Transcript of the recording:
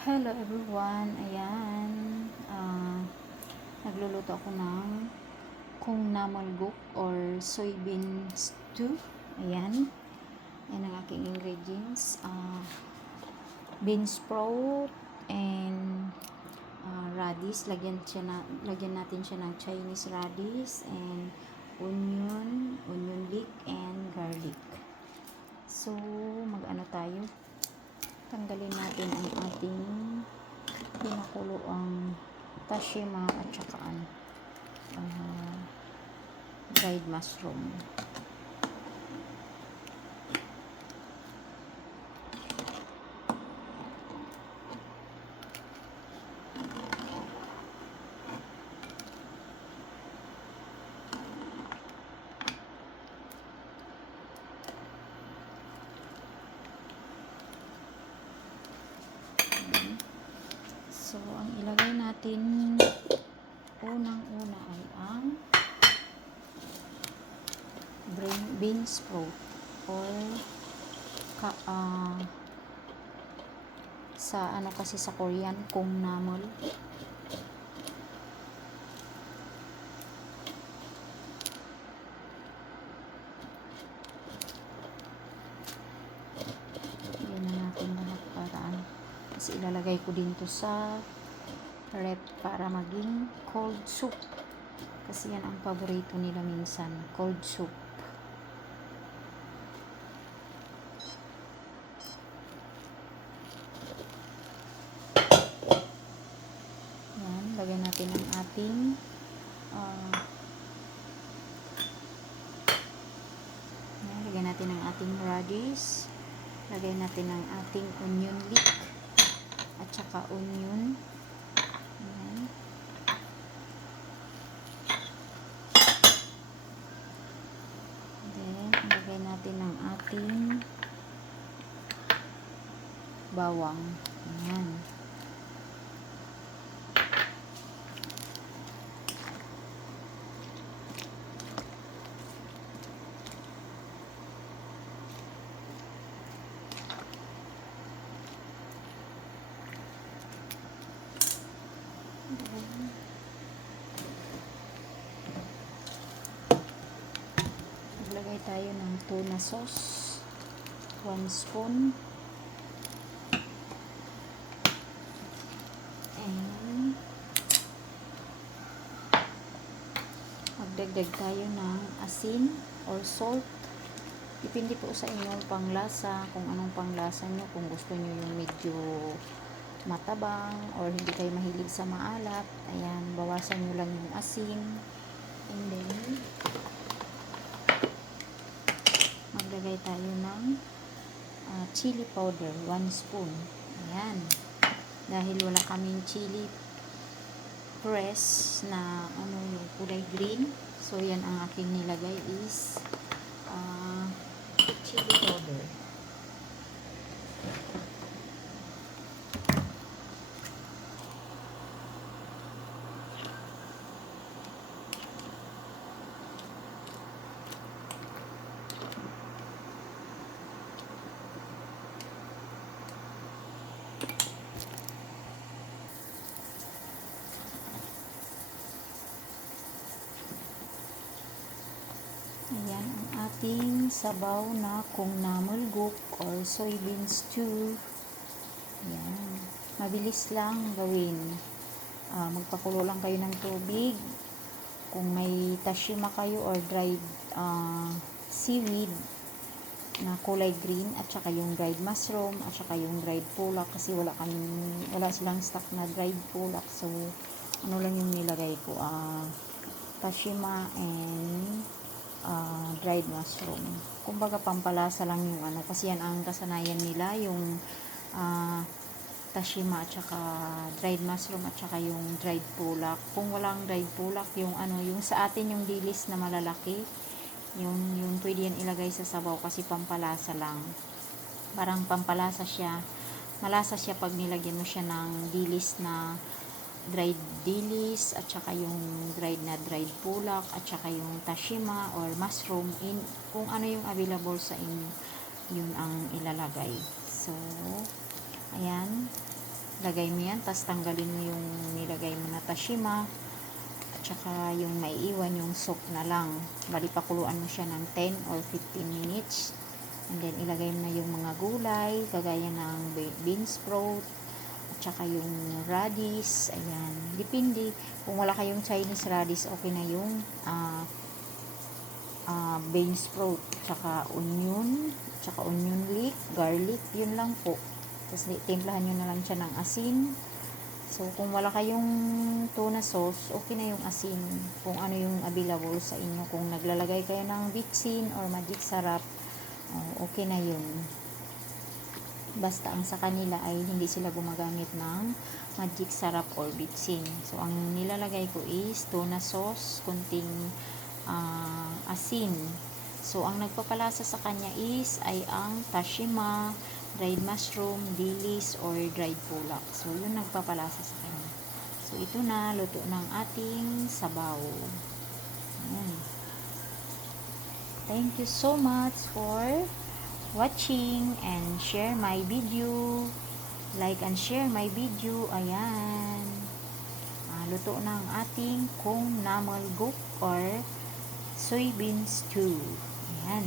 Hello everyone, ayan, nagluluto ako ng kung namalgok or soybean stew, ayan, yan ang aking ingredients, bean sprout and radish, lagyan natin siya ng Chinese radish and onion leek and garlic. So, mag-ano tayo? Tanggalin natin ang ating pinakuloang tashima at saka dried mushroom. So, ang ilagay natin unang-una ay ang bean sprout or sa ano kasi sa Korean, kung namol. Yan na natin lahat para kasi ilalagay ko din to sa rep para maging cold soup. Kasi yan ang paborito nila minsan, cold soup. Yan, lagyan natin ang ating lagyan natin ang ating radish. Lagay natin ang ating onion leek at saka onion. Ayan. Then, lagay natin ang ating bawang. Ayan. Maglagay tayo ng tuna sauce, 1 spoon, and magdagdag tayo ng asin or salt. Depende po sa inyong panglasa, kung anong panglasa nyo, kung gusto nyo yung medyo matabang or hindi kayo mahilig sa maalat. Ayan, bawasan nyo lang yung asin. And then maglagay tayo ng chili powder, 1 spoon. Ayan, dahil wala kaming chili press na yung kulay green, so yan ang aking nilagay is chili powder. Ayan ang ating sabaw na kung namulgok or soybean stew. Ayan. Mabilis lang gawin. Magpakulo lang kayo ng tubig. Kung may tashima kayo or dried seaweed na kulay green at saka yung dried mushroom at saka yung dried pulak, kasi wala silang stock na dried pulak, so ano lang yung nilagay ko, tashima and dried mushroom. Kumbaga pampalasa lang yung kasi yan ang kasanayan nila, yung tashima at saka dried mushroom at saka yung dried pulak. Kung walang dried pulak, yung yung sa atin yung dilis na malalaki, yung pwede yan ilagay sa sabaw kasi pampalasa lang. Parang pampalasa siya. Malasa siya pag nilagyan mo siya ng dilis na dried dilis at saka yung dried pulak at saka yung tashima or mushroom, kung ano yung available sa inyo, yun ang ilalagay. So, ayan, lagay mo yan, tapos tanggalin mo yung nilagay mo na tashima, at saka yung maiiwan yung soup na lang. Bali, pakuluan mo siya ng 10 or 15 minutes. And then, ilagay mo na yung mga gulay, kagaya ng bean sprout, at saka yung radish. Ayan. Depende. Kung wala kayong Chinese radish, okay na yung bean sprout, tsaka onion leek, garlic, yun lang po. Tapos timplahan nyo na lang siya ng asin. So, kung wala kayong tuna sauce, okay na yung asin. Kung ano yung available sa inyo. Kung naglalagay kayo ng bitsin or magic sarap, okay na yun. Basta ang sa kanila ay hindi sila gumagamit ng magic sarap or bitsin. So, ang nilalagay ko is tuna sauce, kunting asin. So, ang nagpapalasa sa kanya ay ang tashima, dried mushroom, dilis, or dried pulak. So, yun nagpapalasa sa kanya. So, ito na, luto ng ating sabaw. Ayan. Thank you so much for watching and share my video. Like and share my video. Ayan. Luto ng ating kung namalgok or soybean stew. Ayan.